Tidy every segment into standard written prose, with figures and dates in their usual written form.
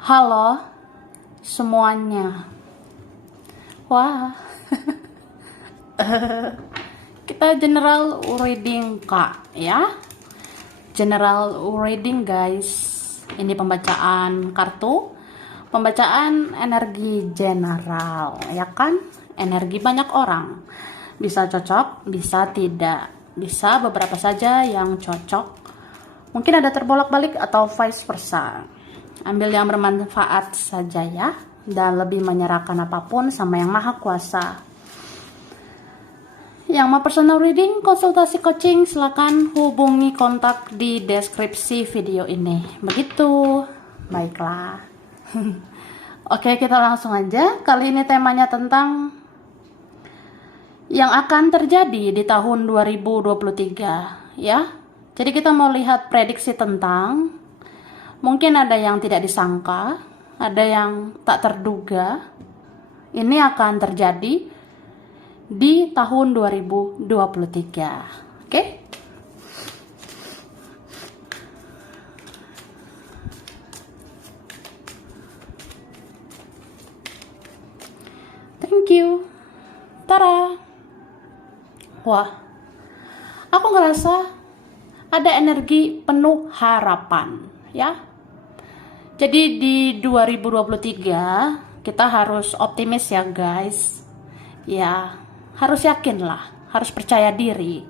Halo semuanya. Wah, kita general reading Kak ya. General reading guys. Ini pembacaan kartu, pembacaan energi general, ya kan? Energi banyak orang. Bisa cocok, bisa tidak. Bisa beberapa saja yang cocok. Mungkin ada terbolak-balik atau vice versa. Ambil yang bermanfaat saja ya, dan lebih menyerahkan apapun sama yang maha kuasa. Yang mau personal reading, konsultasi coaching, silakan hubungi kontak di deskripsi video ini. Begitu, baiklah. Oke, kita langsung aja. Kali ini temanya tentang yang akan terjadi di tahun 2023 ya. Jadi kita mau lihat prediksi tentang, mungkin ada yang tidak disangka, ada yang tak terduga. Ini akan terjadi di tahun 2023. Oke? Thank you. Tara. Wah. Aku ngerasa ada energi penuh harapan, ya. Jadi di 2023 kita harus optimis ya guys. Ya, harus yakin lah, harus percaya diri.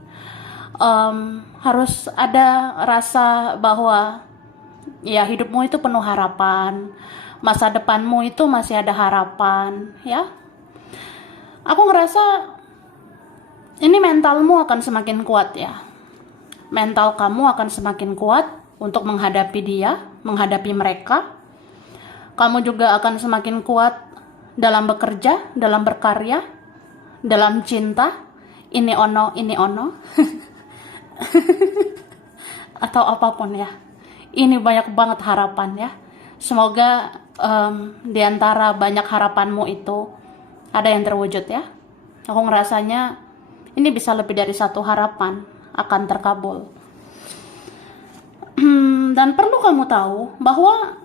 Harus ada rasa bahwa ya hidupmu itu penuh harapan. Masa depanmu itu masih ada harapan, ya. Aku ngerasa ini mentalmu akan semakin kuat ya. Mental kamu akan semakin kuat untuk menghadapi dia, menghadapi mereka. Kamu juga akan semakin kuat dalam bekerja, dalam berkarya, dalam cinta. Ini ono. Atau apapun ya. Ini banyak banget harapan ya. Semoga di antara banyak harapanmu itu ada yang terwujud ya. Aku ngerasanya ini bisa lebih dari satu harapan akan terkabul. Dan perlu kamu tahu bahwa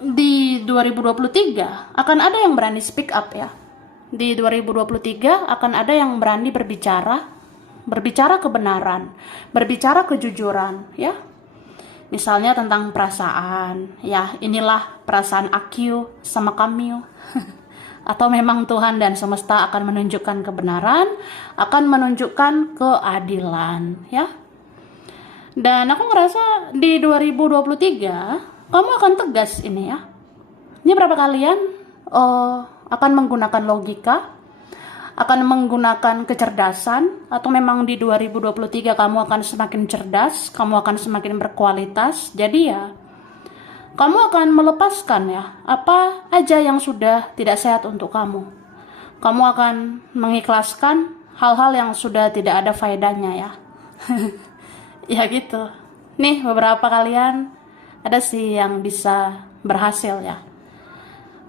di 2023 akan ada yang berani speak up ya. Di 2023 akan ada yang berani berbicara kebenaran, berbicara kejujuran ya. Misalnya tentang perasaan, ya inilah perasaan aku sama kamu. Atau memang Tuhan dan semesta akan menunjukkan kebenaran, akan menunjukkan keadilan ya. Dan aku ngerasa di 2023 kamu akan tegas ini ya. Ini berapa kalian akan menggunakan logika, akan menggunakan kecerdasan, atau memang di 2023 kamu akan semakin cerdas, kamu akan semakin berkualitas. Jadi ya, kamu akan melepaskan ya apa aja yang sudah tidak sehat untuk kamu. Kamu akan mengikhlaskan hal-hal yang sudah tidak ada faedahnya ya. Ya gitu. Nih beberapa kalian ada sih yang bisa berhasil ya.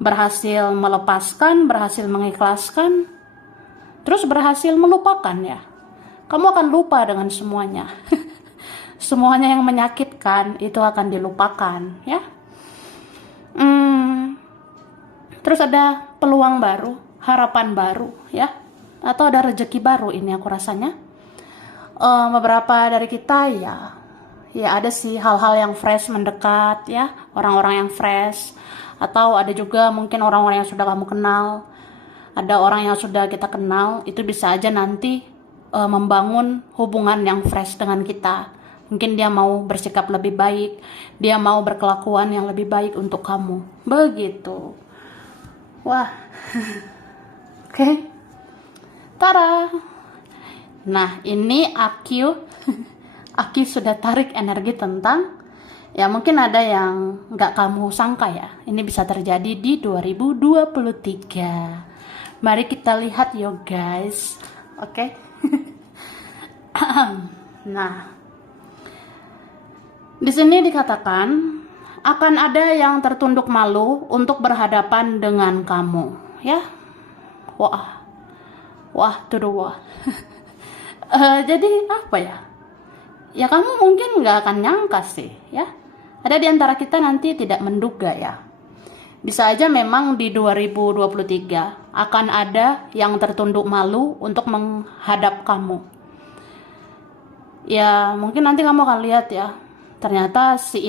Berhasil melepaskan, berhasil mengikhlaskan, terus berhasil melupakan ya. Kamu akan lupa dengan semuanya. Semuanya yang menyakitkan itu akan dilupakan ya. Terus ada peluang baru, harapan baru ya, atau ada rezeki baru ini aku rasanya. Beberapa dari kita ya ada sih hal-hal yang fresh mendekat ya, orang-orang yang fresh, atau ada juga mungkin orang-orang yang sudah kamu kenal, ada orang yang sudah kita kenal, itu bisa aja nanti membangun hubungan yang fresh dengan kita. Mungkin dia mau bersikap lebih baik, dia mau berkelakuan yang lebih baik untuk kamu. Begitu. Wah. Oke. Tara. Nah, ini Aki sudah tarik energi tentang, ya mungkin ada yang nggak kamu sangka ya. Ini bisa terjadi di 2023. Mari kita lihat yo guys. Oke. Nah, di sini dikatakan akan ada yang tertunduk malu untuk berhadapan dengan kamu, ya. Wah, wah. Jadi apa ya? Ya kamu mungkin nggak akan nyangka sih, ya. Ada di antara kita nanti tidak menduga ya. Bisa aja memang di 2023 akan ada yang tertunduk malu untuk menghadap kamu. Ya, mungkin nanti kamu akan lihat ya, ternyata si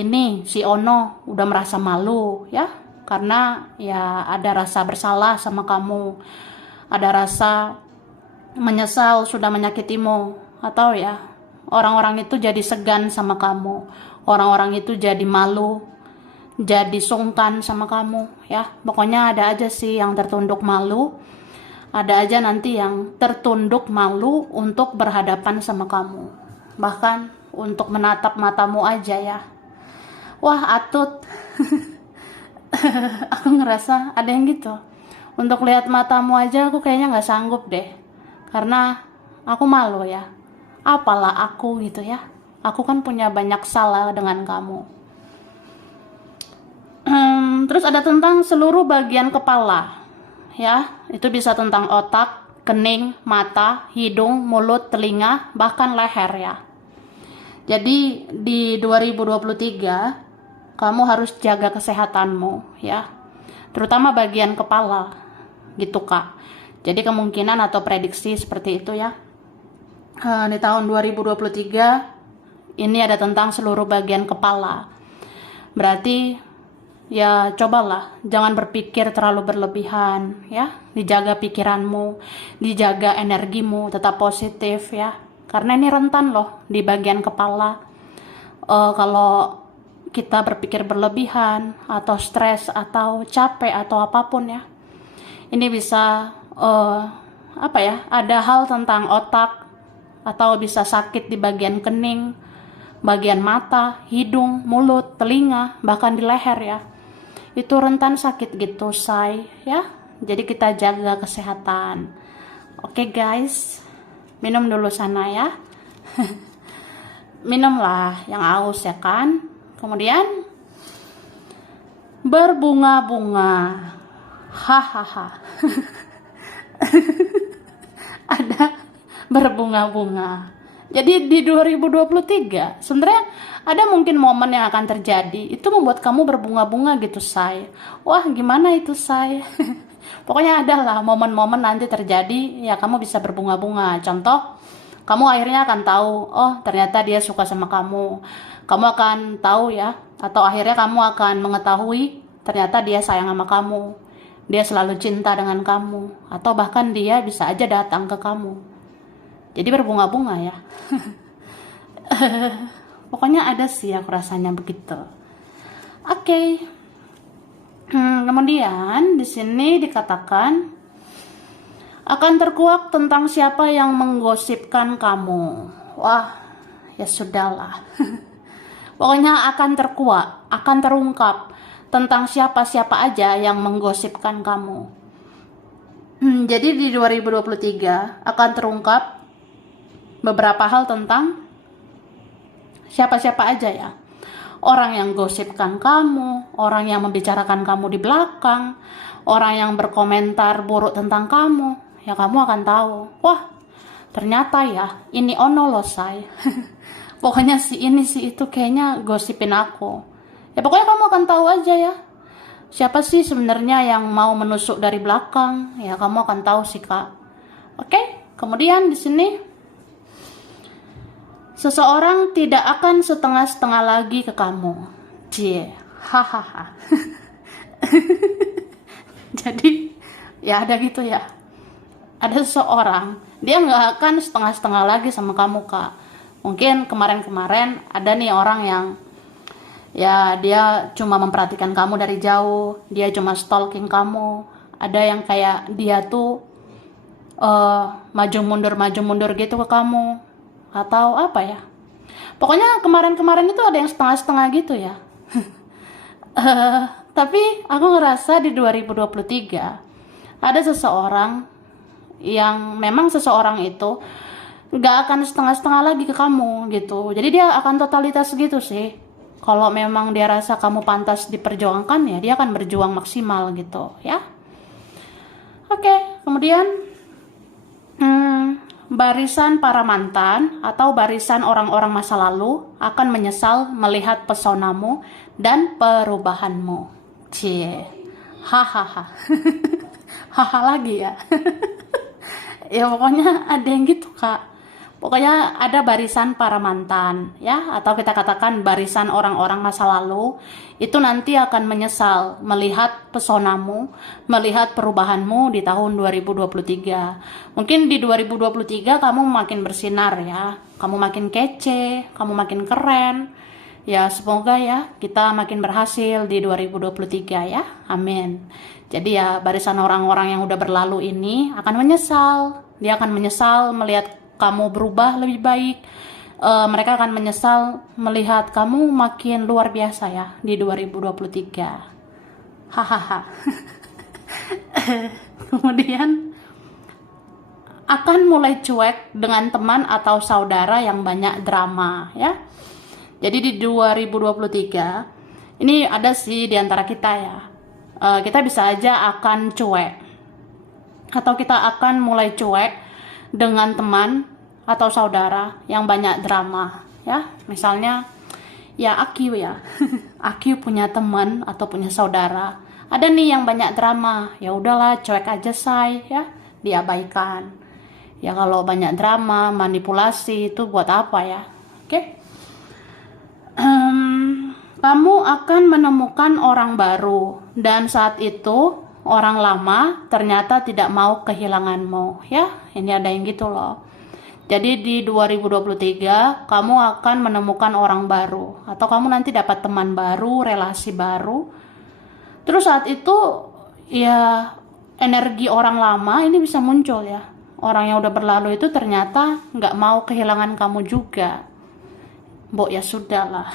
Ono udah merasa malu ya, karena ya ada rasa bersalah sama kamu, ada rasa menyesal sudah menyakitimu, atau ya orang-orang itu jadi segan sama kamu, orang-orang itu jadi malu, jadi sungkan sama kamu ya. Pokoknya ada aja sih yang tertunduk malu, ada aja nanti yang tertunduk malu untuk berhadapan sama kamu, bahkan untuk menatap matamu aja ya. Wah, atut. Aku ngerasa ada yang gitu. Untuk lihat matamu aja aku kayaknya nggak sanggup deh, karena aku malu ya. Apalah aku gitu ya, aku kan punya banyak salah dengan kamu. Terus ada tentang seluruh bagian kepala ya, itu bisa tentang otak, kening, mata, hidung, mulut, telinga, bahkan leher ya. Jadi di 2023 kamu harus jaga kesehatanmu ya, terutama bagian kepala gitu Kak. Jadi kemungkinan atau prediksi seperti itu ya. Di tahun 2023 ini ada tentang seluruh bagian kepala. Berarti ya cobalah jangan berpikir terlalu berlebihan ya, dijaga pikiranmu, dijaga energimu, tetap positif ya, karena ini rentan loh di bagian kepala. Kalau kita berpikir berlebihan atau stres atau capek atau apapun ya, ini bisa ada hal tentang otak, atau bisa sakit di bagian kening, bagian mata, hidung, mulut, telinga, bahkan di leher ya. Itu rentan sakit gitu say ya, jadi kita jaga kesehatan. Oke guys, minum dulu sana ya. Minumlah yang aus ya kan. Kemudian berbunga-bunga, hahaha. Ada berbunga-bunga. Jadi di 2023 sebenarnya ada mungkin momen yang akan terjadi, itu membuat kamu berbunga-bunga gitu say. Wah, gimana itu say? Pokoknya ada lah momen-momen nanti terjadi ya, kamu bisa berbunga-bunga. Contoh, kamu akhirnya akan tahu, oh ternyata dia suka sama kamu. Kamu akan tahu ya, atau akhirnya kamu akan mengetahui ternyata dia sayang sama kamu, dia selalu cinta dengan kamu, atau bahkan dia bisa aja datang ke kamu. Jadi berbunga-bunga ya. Pokoknya ada sih aku rasanya begitu. Oke. Kemudian di sini dikatakan akan terkuak tentang siapa yang menggosipkan kamu. Wah, ya sudahlah. Pokoknya akan terkuak, akan terungkap tentang siapa-siapa aja yang menggosipkan kamu. Jadi di 2023 akan terungkap beberapa hal tentang siapa-siapa aja ya. Orang yang gosipkan kamu, orang yang membicarakan kamu di belakang, orang yang berkomentar buruk tentang kamu, ya kamu akan tahu, wah ternyata ya ini Ono loh say. Pokoknya si ini si itu kayaknya gosipin aku. Ya pokoknya kamu akan tahu aja ya, siapa sih sebenarnya yang mau menusuk dari belakang, ya kamu akan tahu sih Kak. Oke, kemudian di sini seseorang tidak akan setengah-setengah lagi ke kamu. Cie, hahaha. Jadi ya ada gitu ya. Ada seseorang, dia nggak akan setengah-setengah lagi sama kamu Kak. Mungkin kemarin-kemarin ada nih orang yang ya dia cuma memperhatikan kamu dari jauh, dia cuma stalking kamu. Ada yang kayak dia tuh maju mundur gitu ke kamu, atau apa ya. Pokoknya kemarin-kemarin itu ada yang setengah-setengah gitu ya. Tapi aku ngerasa di 2023 ada seseorang yang memang seseorang itu gak akan setengah-setengah lagi ke kamu gitu. Jadi dia akan totalitas gitu sih. Kalau memang dia rasa kamu pantas diperjuangkan, ya dia akan berjuang maksimal gitu ya. Oke, kemudian barisan para mantan atau barisan orang-orang masa lalu akan menyesal melihat pesonamu dan perubahanmu. Cie, Hahaha. Haha lagi ya. Ya pokoknya ada yang gitu Kak. Pokoknya ada barisan para mantan ya, atau kita katakan barisan orang-orang masa lalu, itu nanti akan menyesal melihat pesonamu, melihat perubahanmu di tahun 2023. Mungkin di 2023 kamu makin bersinar ya, kamu makin kece, kamu makin keren. Ya semoga ya kita makin berhasil di 2023 ya, amin. Jadi ya barisan orang-orang yang udah berlalu ini akan menyesal, dia akan menyesal melihat kamu berubah lebih baik. Mereka akan menyesal melihat kamu makin luar biasa ya di 2023. Hahaha. Kemudian akan mulai cuek dengan teman atau saudara yang banyak drama ya. Jadi di 2023 ini ada sih di antara kita ya. Kita bisa aja akan cuek, atau kita akan mulai cuek dengan teman atau saudara yang banyak drama ya. Misalnya ya Aki ya. Aki punya teman atau punya saudara ada nih yang banyak drama, ya udahlah cuek aja say ya, diabaikan. Ya kalau banyak drama, manipulasi itu buat apa ya? Oke. Kamu akan menemukan orang baru dan saat itu orang lama ternyata tidak mau kehilanganmu ya. Ini ada yang gitu loh. Jadi di 2023 kamu akan menemukan orang baru, atau kamu nanti dapat teman baru, relasi baru. Terus saat itu ya energi orang lama ini bisa muncul ya. Orang yang udah berlalu itu ternyata nggak mau kehilangan kamu juga. Mbok ya sudah lah.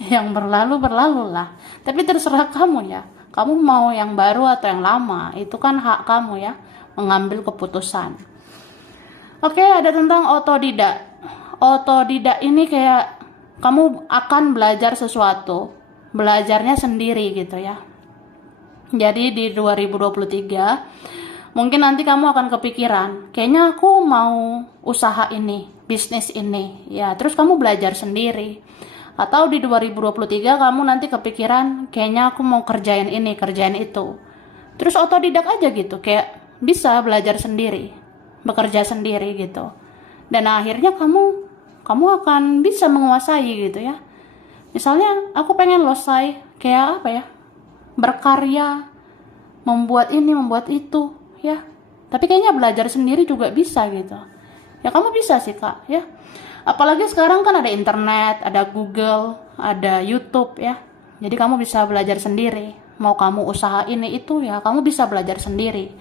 Yang berlalu berlalulah. Tapi terserah kamu ya. Kamu mau yang baru atau yang lama, itu kan hak kamu ya, mengambil keputusan. Oke, ada tentang otodidak. Otodidak ini kayak kamu akan belajar sesuatu, belajarnya sendiri gitu ya. Jadi di 2023 mungkin nanti kamu akan kepikiran, kayaknya aku mau usaha ini, bisnis ini ya, terus kamu belajar sendiri. Atau di 2023 kamu nanti kepikiran, kayaknya aku mau kerjain ini, kerjain itu. Terus otodidak aja gitu, kayak bisa belajar sendiri, bekerja sendiri gitu. Dan akhirnya kamu akan bisa menguasai gitu ya. Misalnya aku pengen losai kayak apa ya? Berkarya, membuat ini, membuat itu ya. Tapi kayaknya belajar sendiri juga bisa gitu. Ya kamu bisa sih Kak ya. Apalagi sekarang kan ada internet, ada Google, ada YouTube ya. Jadi kamu bisa belajar sendiri. Mau kamu usaha ini itu ya, kamu bisa belajar sendiri.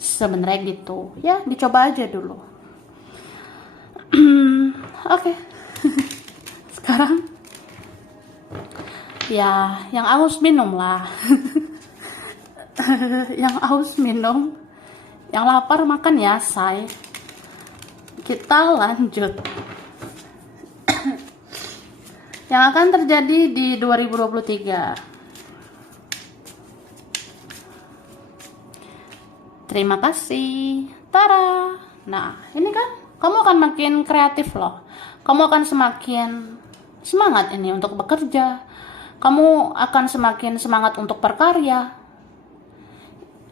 Sebenarnya gitu. Ya, dicoba aja dulu. Oke. Sekarang ya, yang aus minum lah. Yang aus minum, yang lapar makan ya, say. Kita lanjut. Yang akan terjadi di 2023. Terima kasih. Tara. Nah, ini kan kamu akan makin kreatif loh. Kamu akan semakin semangat ini untuk bekerja. Kamu akan semakin semangat untuk berkarya.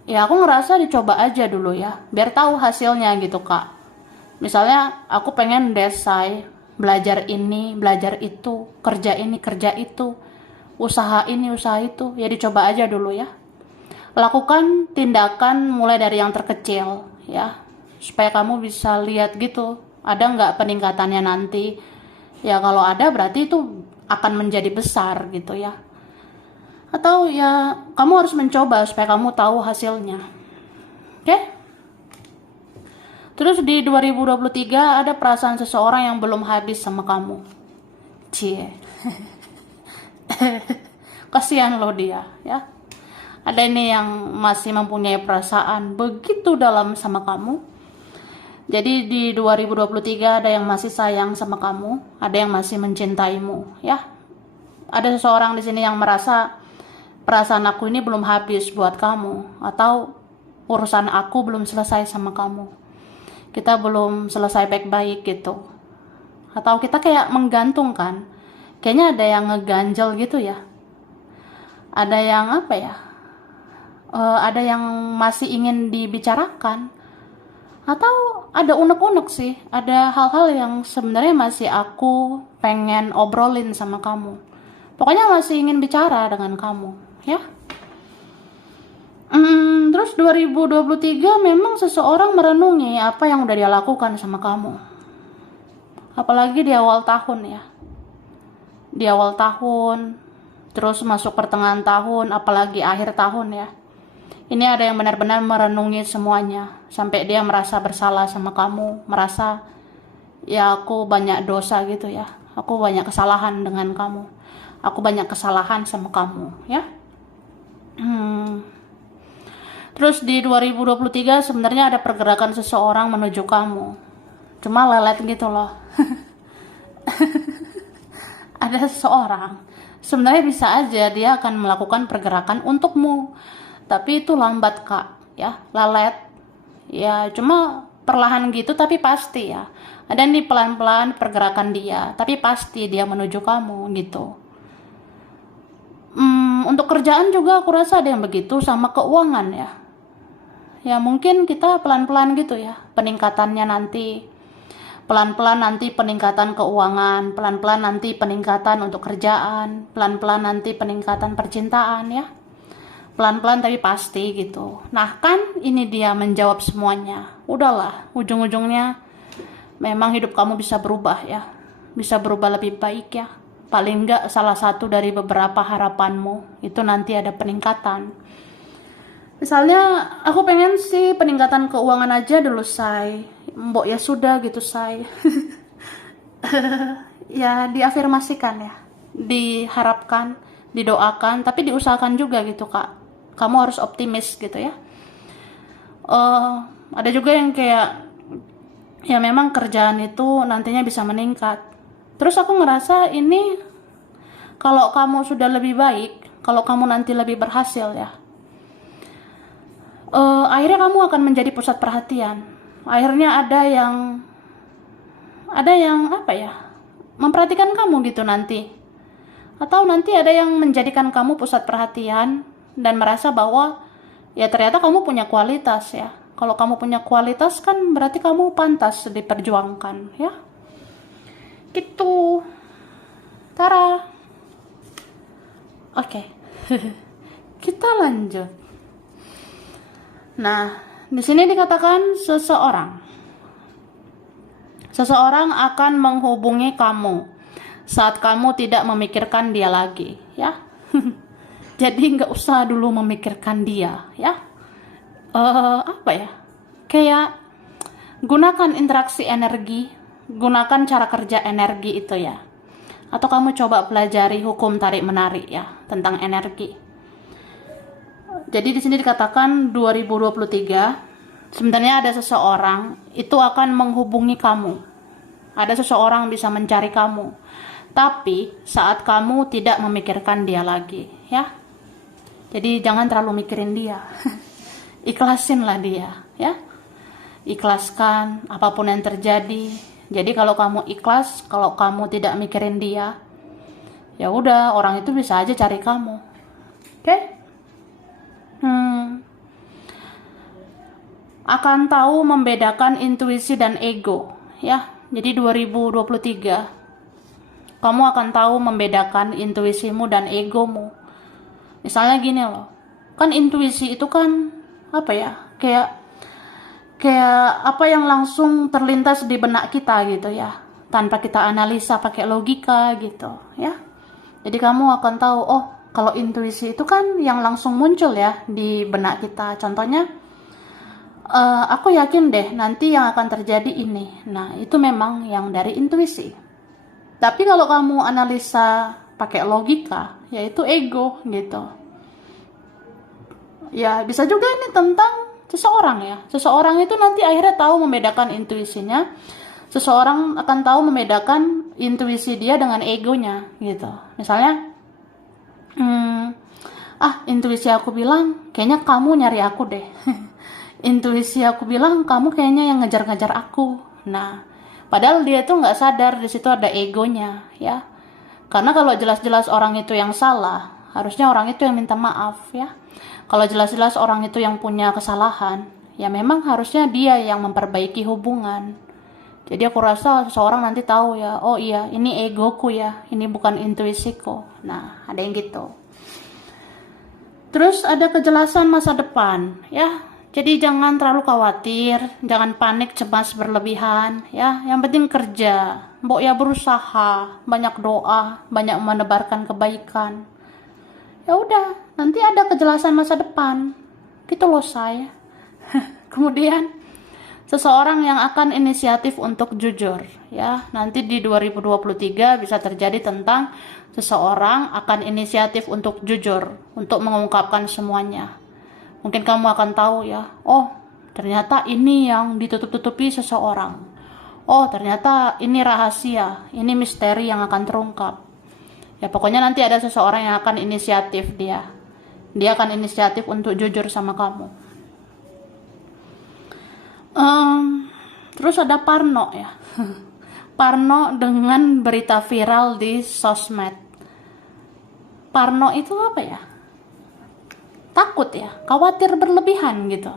Ya, aku ngerasa dicoba aja dulu ya, biar tahu hasilnya gitu, Kak. Misalnya aku pengen desai, belajar ini, belajar itu, kerja ini, kerja itu, usaha ini, usaha itu, ya dicoba aja dulu ya. Lakukan tindakan mulai dari yang terkecil ya, supaya kamu bisa lihat gitu, ada nggak peningkatannya nanti. Ya kalau ada berarti itu akan menjadi besar gitu ya. Atau ya kamu harus mencoba supaya kamu tahu hasilnya. Oke? Terus di 2023 ada perasaan seseorang yang belum habis sama kamu. Cie. Kasihan lo dia, ya. Ada ini yang masih mempunyai perasaan begitu dalam sama kamu. Jadi di 2023 ada yang masih sayang sama kamu, ada yang masih mencintaimu, ya. Ada seseorang di sini yang merasa perasaan aku ini belum habis buat kamu, atau urusan aku belum selesai sama kamu. Kita belum selesai baik-baik gitu. Atau kita kayak menggantungkan. Kayaknya ada yang ngeganjel gitu ya. ada yang apa ya, ada yang masih ingin dibicarakan, atau ada unek-unek sih, ada hal-hal yang sebenarnya masih aku pengen obrolin sama kamu. Pokoknya masih ingin bicara dengan kamu, ya. Terus 2023 memang seseorang merenungi apa yang udah dia lakukan sama kamu. Apalagi di awal tahun ya. Di awal tahun, terus masuk pertengahan tahun, apalagi akhir tahun ya. Ini ada yang benar-benar merenungi semuanya. Sampai dia merasa bersalah sama kamu. Merasa, ya aku banyak dosa gitu ya. Aku banyak kesalahan dengan kamu. Aku banyak kesalahan sama kamu ya. Terus di 2023 sebenarnya ada pergerakan seseorang menuju kamu. Cuma lelet gitu loh. Ada seseorang, sebenarnya bisa aja dia akan melakukan pergerakan untukmu. Tapi itu lambat kak, ya, lelet. Ya cuma perlahan gitu tapi pasti ya. Ada nih pelan-pelan pergerakan dia, tapi pasti dia menuju kamu gitu. Untuk kerjaan juga aku rasa ada yang begitu, sama keuangan ya. Ya mungkin kita pelan-pelan gitu ya peningkatannya nanti. Pelan-pelan nanti peningkatan keuangan, pelan-pelan nanti peningkatan untuk kerjaan, pelan-pelan nanti peningkatan percintaan ya. Pelan-pelan tapi pasti gitu. Nah kan ini dia menjawab semuanya. Udahlah, ujung-ujungnya memang hidup kamu bisa berubah ya. Bisa berubah lebih baik ya. Paling enggak salah satu dari beberapa harapanmu itu nanti ada peningkatan. Misalnya aku pengen sih peningkatan keuangan aja dulu say. Mbok ya sudah gitu say. Ya diafirmasikan ya. Diharapkan, didoakan, tapi diusahakan juga gitu kak. Kamu harus optimis gitu ya. Ada juga yang kayak ya memang kerjaan itu nantinya bisa meningkat. Terus aku ngerasa ini kalau kamu sudah lebih baik, kalau kamu nanti lebih berhasil ya, akhirnya kamu akan menjadi pusat perhatian. Akhirnya ada yang apa ya, memperhatikan kamu gitu nanti. Atau nanti ada yang menjadikan kamu pusat perhatian dan merasa bahwa ya ternyata kamu punya kualitas ya. Kalau kamu punya kualitas kan berarti kamu pantas diperjuangkan ya. Gitu. Tara. Oke. Kita lanjut. Nah, di sini dikatakan seseorang akan menghubungi kamu saat kamu tidak memikirkan dia lagi, ya. Jadi nggak usah dulu memikirkan dia, ya. Apa ya? Kayak gunakan interaksi energi, gunakan cara kerja energi itu ya. Atau kamu coba pelajari hukum tarik menarik ya tentang energi. Jadi di sini dikatakan 2023 sebenarnya ada seseorang itu akan menghubungi kamu. Ada seseorang bisa mencari kamu. Tapi saat kamu tidak memikirkan dia lagi, ya. Jadi jangan terlalu mikirin dia. Ikhlasinlah dia, ya. Ikhlaskan apapun yang terjadi. Jadi kalau kamu ikhlas, kalau kamu tidak mikirin dia, ya udah orang itu bisa aja cari kamu. Oke? Akan tahu membedakan intuisi dan ego, ya. Jadi 2023 kamu akan tahu membedakan intuisimu dan egomu. Misalnya gini loh. Kan intuisi itu kan apa ya? Kayak apa yang langsung terlintas di benak kita gitu ya. Tanpa kita analisa pakai logika gitu, ya. Jadi kamu akan tahu, oh, kalau intuisi itu kan yang langsung muncul ya di benak kita. Contohnya, aku yakin deh nanti yang akan terjadi ini. Nah, itu memang yang dari intuisi. Tapi kalau kamu analisa pakai logika, yaitu ego gitu. Ya, bisa juga ini tentang seseorang ya. Seseorang itu nanti akhirnya tahu membedakan intuisinya. Seseorang akan tahu membedakan intuisi dia dengan egonya gitu. Misalnya, intuisi aku bilang kayaknya kamu nyari aku deh. Intuisi aku bilang kamu kayaknya yang ngejar-ngejar aku. Nah, padahal dia tuh nggak sadar di situ ada egonya, ya. Karena kalau jelas-jelas orang itu yang salah, harusnya orang itu yang minta maaf ya. Kalau jelas-jelas orang itu yang punya kesalahan, ya memang harusnya dia yang memperbaiki hubungan. Jadi aku rasa seseorang nanti tahu ya, oh iya ini egoku ya, ini bukan intuisiku. Nah, ada yang gitu. Terus ada kejelasan masa depan ya. Jadi jangan terlalu khawatir, jangan panik cemas berlebihan ya. Yang penting kerja, mbok ya berusaha, banyak doa, banyak menebarkan kebaikan. Ya udah, nanti ada kejelasan masa depan. Gitu loh saya. Kemudian seseorang yang akan inisiatif untuk jujur ya. Nanti di 2023 bisa terjadi tentang seseorang akan inisiatif untuk jujur, untuk mengungkapkan semuanya. Mungkin kamu akan tahu ya, oh ternyata ini yang ditutup-tutupi seseorang. Oh ternyata ini rahasia, ini misteri yang akan terungkap. Ya pokoknya nanti ada seseorang yang akan inisiatif dia. Dia akan inisiatif untuk jujur sama kamu. Terus ada Parno ya. Parno dengan berita viral di sosmed. Parno itu apa ya? Takut ya, khawatir berlebihan gitu.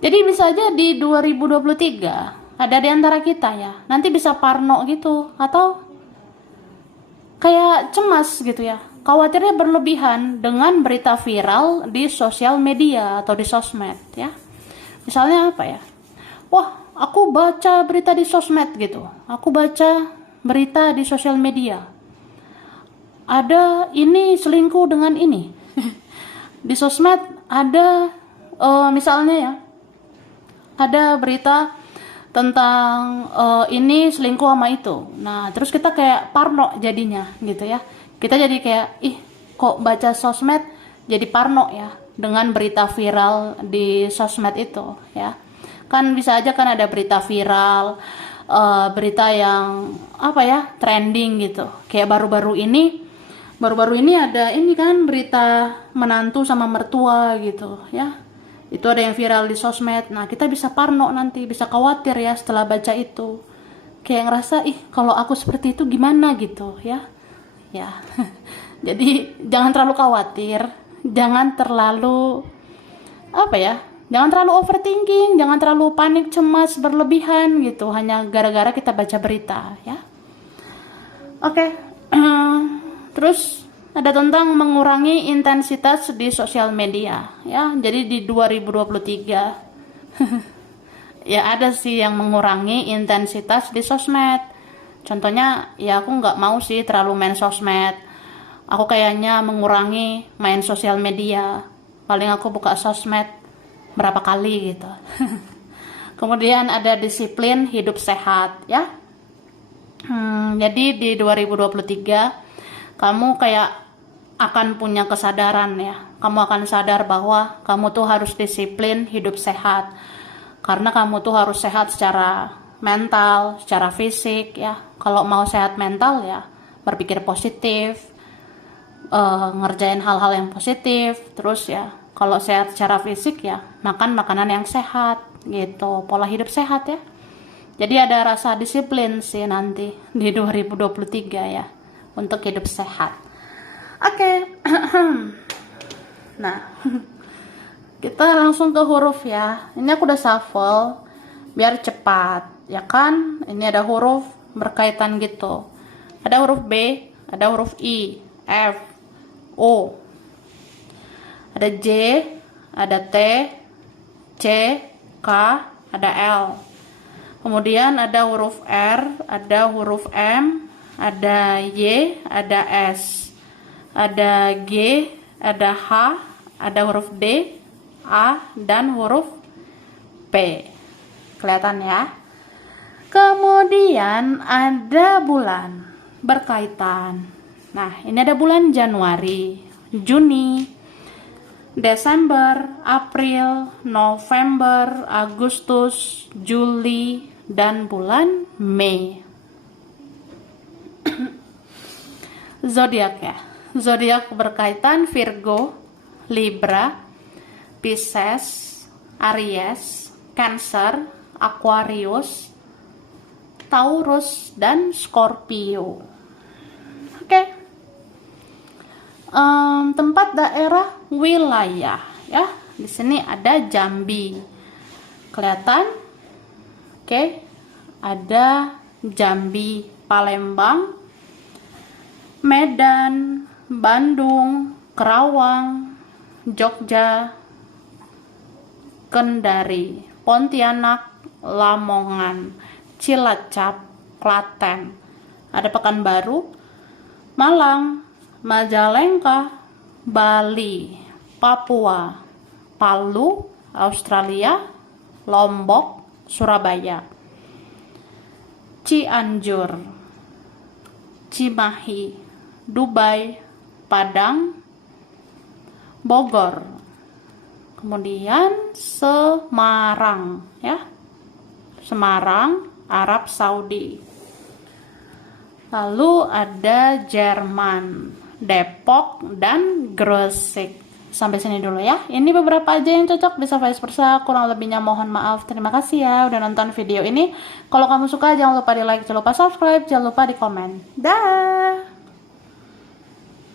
Jadi bisa aja di 2023 ada di antara kita ya, nanti bisa parno gitu atau kayak cemas gitu ya, khawatirnya berlebihan dengan berita viral di sosial media atau di sosmed ya. Misalnya apa ya? Wah, aku baca berita di sosmed gitu. Aku baca berita di sosial media. Ada ini selingkuh dengan ini. Di sosmed ada misalnya ya, ada berita tentang ini selingkuh sama itu. Nah, terus kita kayak parno jadinya gitu ya. Kita jadi kayak, ih kok baca sosmed jadi parno ya dengan berita viral di sosmed itu ya. Kan bisa aja kan ada berita viral, berita yang apa ya, trending gitu. Kayak baru-baru ini ada ini kan berita menantu sama mertua gitu ya. Itu ada yang viral di sosmed. Nah, kita bisa parno nanti, bisa khawatir ya setelah baca itu. Kayak ngerasa, ih kalau aku seperti itu gimana gitu ya. Ya. Jadi jangan terlalu khawatir, jangan terlalu apa ya? Jangan terlalu overthinking, jangan terlalu panik cemas berlebihan gitu hanya gara-gara kita baca berita ya. Oke. Terus ada tentang mengurangi intensitas di sosial media ya. Jadi di 2023 ya ada sih yang mengurangi intensitas di sosmed. Contohnya ya aku nggak mau sih terlalu main sosmed. Aku kayaknya mengurangi main sosial media. Paling aku buka sosmed berapa kali gitu. Kemudian ada disiplin hidup sehat ya. Jadi di 2023 kamu kayak akan punya kesadaran ya. Kamu akan sadar bahwa kamu tuh harus disiplin hidup sehat. Karena kamu tuh harus sehat secara mental, secara fisik ya. Kalau mau sehat mental ya berpikir positif, ngerjain hal-hal yang positif. Terus ya kalau sehat secara fisik ya makan makanan yang sehat gitu. Pola hidup sehat ya. Jadi ada rasa disiplin sih nanti di 2023 ya. Untuk hidup sehat. Oke. Nah, kita langsung ke huruf ya. Ini aku udah shuffle biar cepat, ya kan? Ini ada huruf berkaitan gitu. Ada huruf B, ada huruf I, F, O. Ada J, ada T, C, K, ada L. Kemudian ada huruf R, ada huruf M, ada Y, ada S, ada G, ada H, ada huruf D, A, dan huruf P. Kelihatan ya? Kemudian ada bulan berkaitan. Nah, ini ada bulan Januari, Juni, Desember, April, November, Agustus, Juli, dan bulan Mei. Zodiak ya. Zodiak berkaitan Virgo, Libra, Pisces, Aries, Cancer, Aquarius, Taurus, dan Scorpio. Oke. Tempat daerah wilayah ya. Di sini ada Jambi. Kelihatan? Oke. Ada Jambi, Palembang, Medan, Bandung, Kerawang, Jogja, Kendari, Pontianak, Lamongan, Cilacap, Klaten. Ada Pekanbaru, Malang, Majalengka, Bali, Papua, Palu, Australia, Lombok, Surabaya, Cianjur, Cimahi, Dubai, Padang, Bogor, kemudian Semarang ya. Semarang, Arab Saudi. Lalu ada Jerman, Depok, dan Gresik. Sampai sini dulu ya. Ini beberapa aja yang cocok, bisa vice versa. Kurang lebihnya mohon maaf. Terima kasih ya udah nonton video ini. Kalau kamu suka jangan lupa di like, jangan lupa subscribe, jangan lupa di komen. Dah.